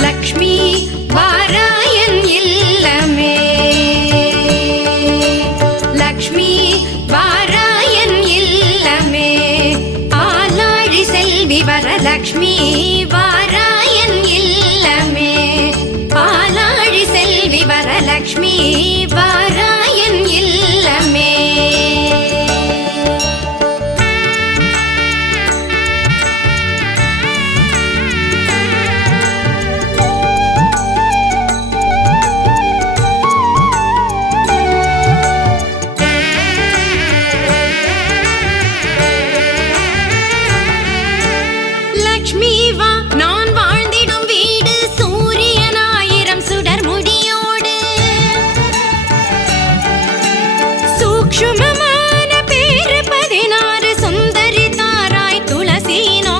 லக்ஷ்மி வாராயன் இல்லமே. லக்ஷ்மி வாராயன் இல்லமே. ஆலாழி செல்வி வரலக்ஷ்மி வா you